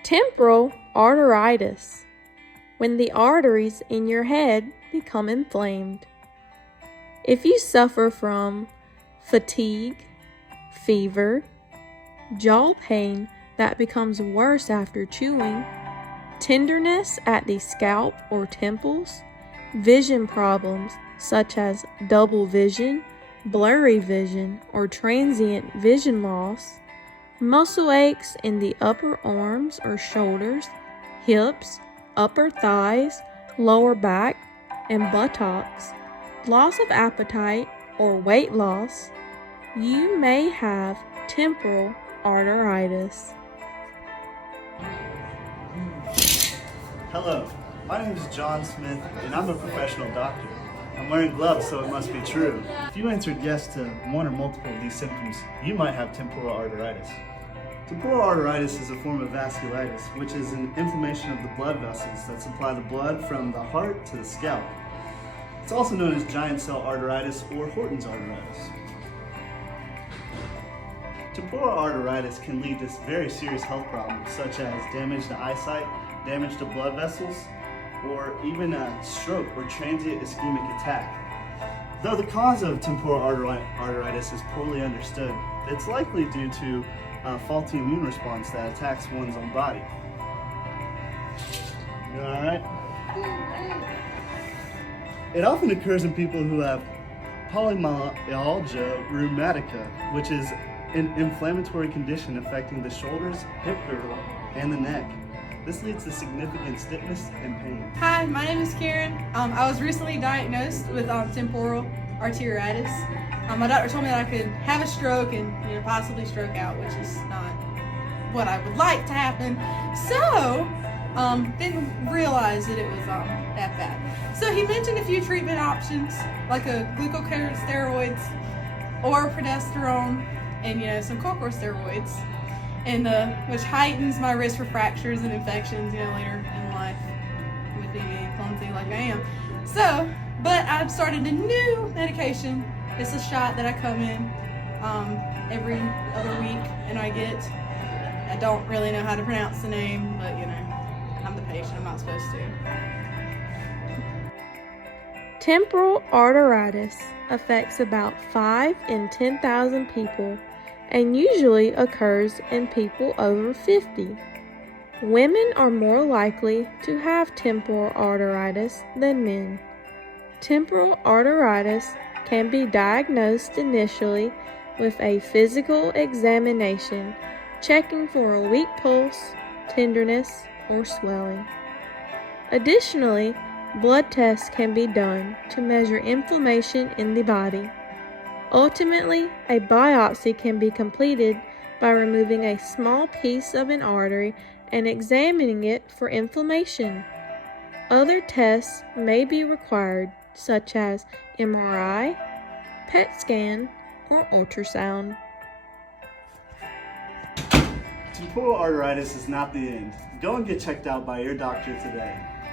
Temporal arteritis, when the arteries in your head become inflamed. If you suffer from fatigue, fever, jaw pain that becomes worse after chewing, tenderness at the scalp or temples, vision problems such as double vision, blurry vision, or transient vision loss, muscle aches in the upper arms or shoulders, hips, upper thighs, lower back, and buttocks, loss of appetite or weight loss, you may have temporal arteritis. Hello, my name is John Smith and I'm a professional doctor. I'm wearing gloves, so it must be true. If you answered yes to one or multiple of these symptoms, you might have temporal arteritis. Temporal arteritis is a form of vasculitis, which is an inflammation of the blood vessels that supply the blood from the heart to the scalp. It's also known as giant cell arteritis or Horton's arteritis. Temporal arteritis can lead to very serious health problems such as damage to eyesight, damage to blood vessels, or even a stroke or transient ischemic attack. Though the cause of temporal arteritis is poorly understood, it's likely due to a faulty immune response that attacks one's own body. You doing all right? It often occurs in people who have polymyalgia rheumatica, which is an inflammatory condition affecting the shoulders, hip girdle, and the neck. This leads to significant stiffness and pain. Hi, my name is Karen. I was recently diagnosed with temporal arteritis. My doctor told me that I could have a stroke and possibly stroke out, which is not what I would like to happen. So, didn't realize that it was that bad. So he mentioned a few treatment options, like a glucocorticosteroids or progesterone and some corticosteroids, and which heightens my risk for fractures and infections later in life with me being clumsy like I am. So, but I've started a new medication. It's a shot that I come in every other week and I get. I don't really know how to pronounce the name, but I'm the patient, I'm not supposed to. Temporal arteritis affects about 5 in 10,000 people and usually occurs in people over 50. Women are more likely to have temporal arteritis than men. Temporal arteritis can be diagnosed initially with a physical examination, checking for a weak pulse, tenderness, or swelling. Additionally, blood tests can be done to measure inflammation in the body. Ultimately, a biopsy can be completed by removing a small piece of an artery and examining it for inflammation. Other tests may be required, such as MRI, PET scan, or ultrasound. Temporal arteritis is not the end. Go and get checked out by your doctor today.